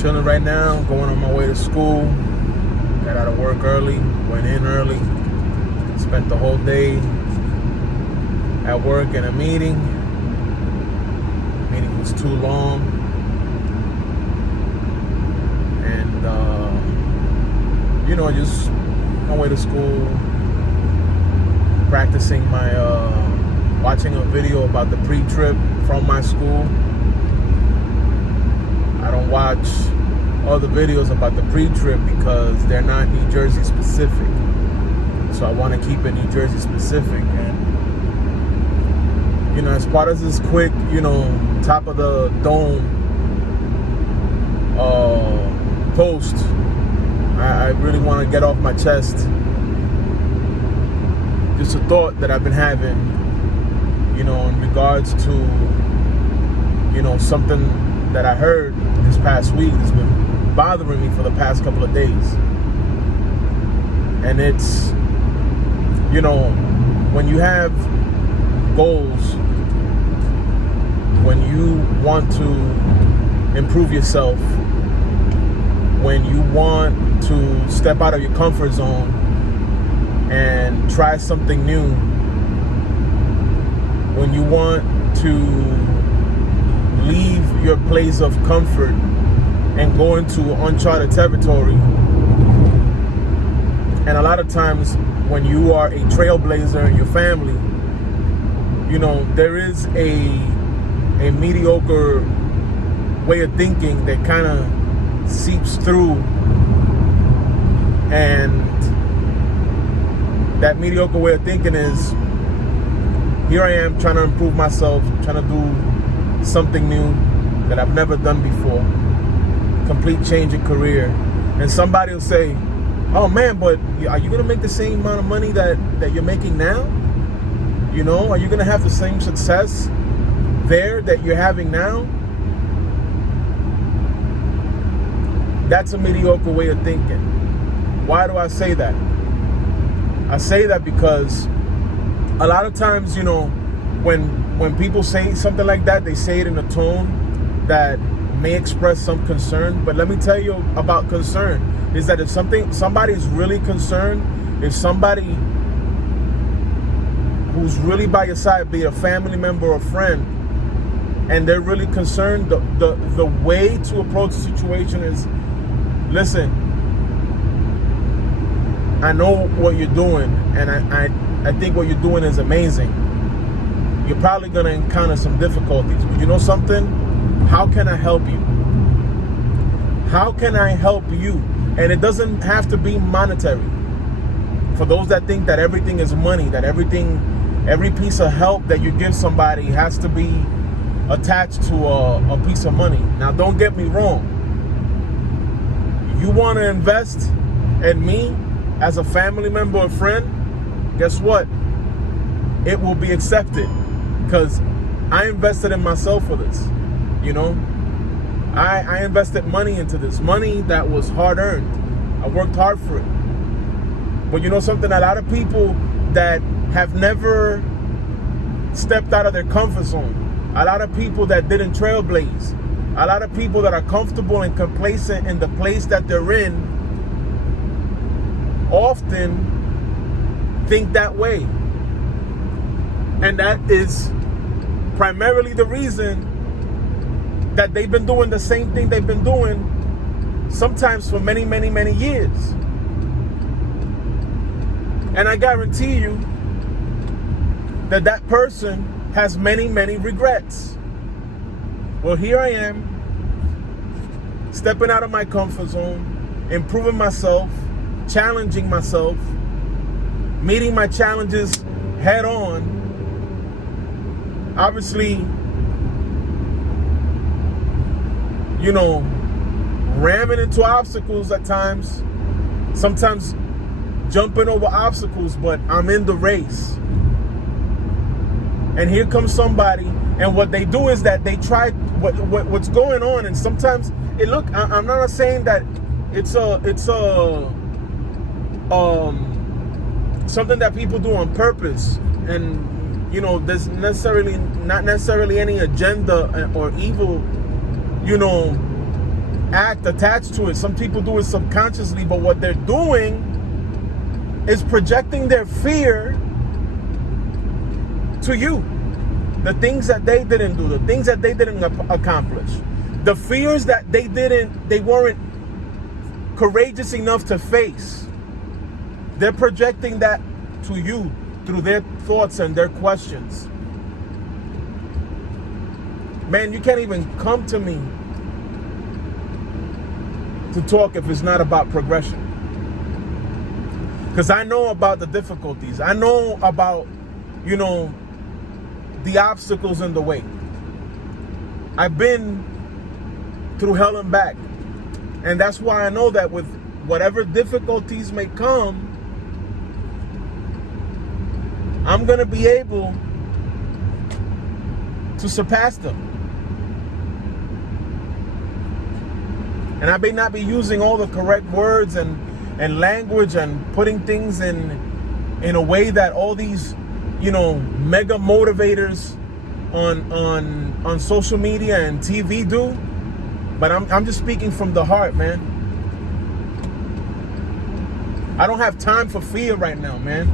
chilling right now, going on my way to school. Got out of work early, went in early, spent the whole day at work in a meeting. The meeting was too long. And, just my way to school, practicing watching a video about the pre-trip from my school. I don't watch other videos about the pre-trip because they're not New Jersey specific. So I want to keep it New Jersey specific. And, as part of this quick, top of the dome post, I really want to get off my chest just a thought that I've been having, in regards to, something that I heard this past week that's been bothering me for the past couple of days. And it's, when you have goals, when you want to improve yourself, when you want to step out of your comfort zone and try something new, when you want to leave your place of comfort and go into uncharted territory. And a lot of times when you are a trailblazer in your family, there is a mediocre way of thinking that kind of seeps through, and that mediocre way of thinking is, here I am trying to improve myself, trying to do something new that I've never done before, complete change in career. And somebody will say, oh man, but are you going to make the same amount of money that you're making now? Are you going to have the same success there that you're having now? That's a mediocre way of thinking. Why do I say that? I say that because a lot of times, when people say something like that, they say it in a tone that may express some concern. But let me tell you about concern, is that if somebody's really concerned, if somebody who's really by your side, be it a family member or a friend, and they're really concerned, the way to approach the situation is, listen, I know what you're doing, and I think what you're doing is amazing. You're probably going to encounter some difficulties, but you know something? How can I help you? How can I help you? And it doesn't have to be monetary. For those that think that everything is money, that every piece of help that you give somebody has to be attached to a piece of money. Now, don't get me wrong. You want to invest in me as a family member or friend, guess what? It will be accepted, because I invested in myself for this. I invested money into this, money that was hard earned. I worked hard for it. But you know something? A lot of people that have never stepped out of their comfort zone, a lot of people that didn't trailblaze, a lot of people that are comfortable and complacent in the place that they're in, often think that way. And that is primarily the reason that they've been doing the same thing they've been doing, sometimes for many, many, many years. And I guarantee you that person has many, many regrets. Well, here I am, stepping out of my comfort zone, improving myself, challenging myself, meeting my challenges head on. Obviously, ramming into obstacles at times, sometimes jumping over obstacles, but I'm in the race. And here comes somebody, and what they do is that they try what's going on, and sometimes I'm not saying that it's something that people do on purpose, and there's not necessarily any agenda or evil act attached to it. Some people do it subconsciously, but what they're doing is projecting their fear to you. The things that they didn't do, the things that they didn't accomplish, the fears that they weren't courageous enough to face. They're projecting that to you through their thoughts and their questions. Man, you can't even come to me to talk if it's not about progression. Because I know about the difficulties. I know about, the obstacles in the way. I've been through hell and back. And that's why I know that with whatever difficulties may come, I'm going to be able to surpass them. And I may not be using all the correct words and language and putting things in a way that all these, mega motivators on social media and TV do. But I'm just speaking from the heart, man. I don't have time for fear right now, man.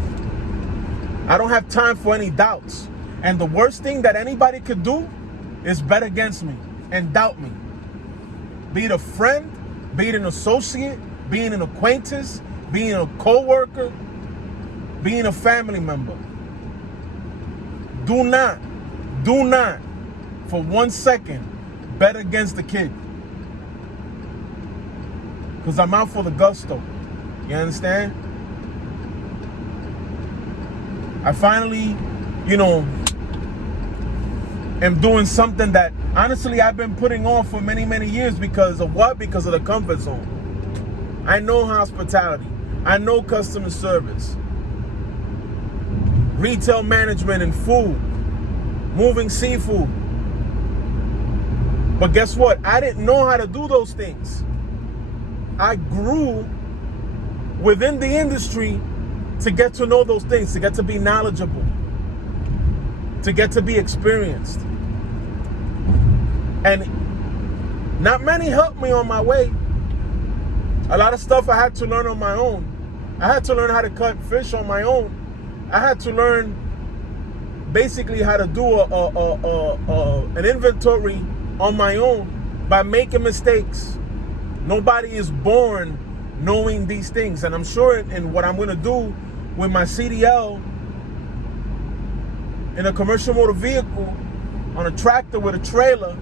I don't have time for any doubts. And the worst thing that anybody could do is bet against me and doubt me. Be it a friend, be it an associate, being an acquaintance, being a co-worker, being a family member. Do not, for 1 second, bet against the kid. Because I'm out for the gusto. You understand? I finally, am doing something that honestly I've been putting on for many, many years. Because of what? Because of the comfort zone. I know hospitality. I know customer service. Retail management and food. Moving seafood. But guess what? I didn't know how to do those things. I grew within the industry to get to know those things, to get to be knowledgeable, to get to be experienced. And not many helped me on my way. A lot of stuff I had to learn on my own. I had to learn how to cut fish on my own. I had to learn basically how to do an inventory on my own by making mistakes. Nobody is born knowing these things. And I'm sure in what I'm going to do with my CDL in a commercial motor vehicle on a tractor with a trailer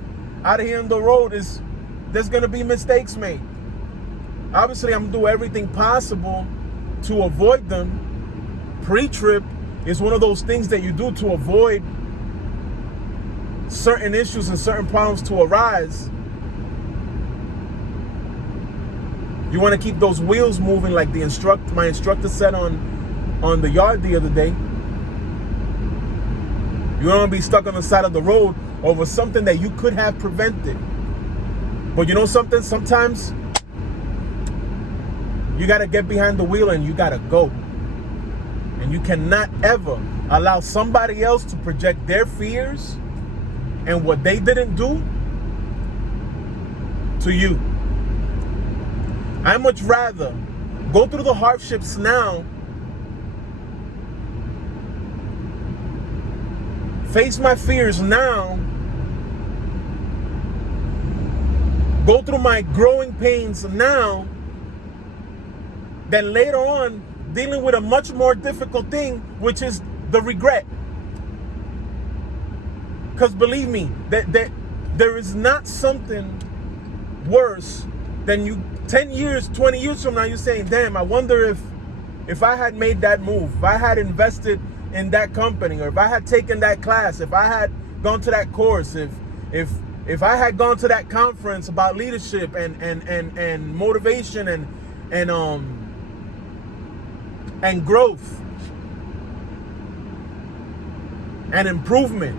out here on the road there's going to be mistakes made. Obviously, I'm going to do everything possible to avoid them. Pre-trip is one of those things that you do to avoid certain issues and certain problems to arise. You want to keep those wheels moving like my instructor said on the yard the other day. You don't want to be stuck on the side of the road over something that you could have prevented. But you know something? Sometimes you got to get behind the wheel and you got to go. And you cannot ever allow somebody else to project their fears and what they didn't do to you. I much rather go through the hardships now, face my fears now, go through my growing pains now, than later on dealing with a much more difficult thing, which is the regret. Because believe me, that there is not something worse than you 10 years, 20 years from now, you're saying, damn, I wonder if I had made that move, if I had invested in that company, or if I had taken that class, if I had gone to that course, if I had gone to that conference about leadership and motivation and growth and improvement.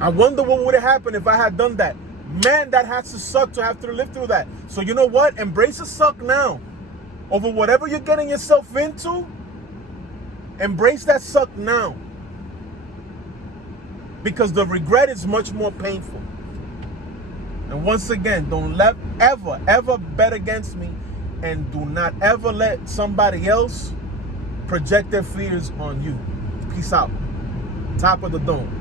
I wonder what would have happened if I had done that. Man, that has to suck to have to live through that. So you know what? Embrace the suck now. Over whatever you're getting yourself into, embrace that suck now. Because the regret is much more painful. And once again, don't ever bet against me, and do not ever let somebody else project their fears on you. Peace out. Top of the dome.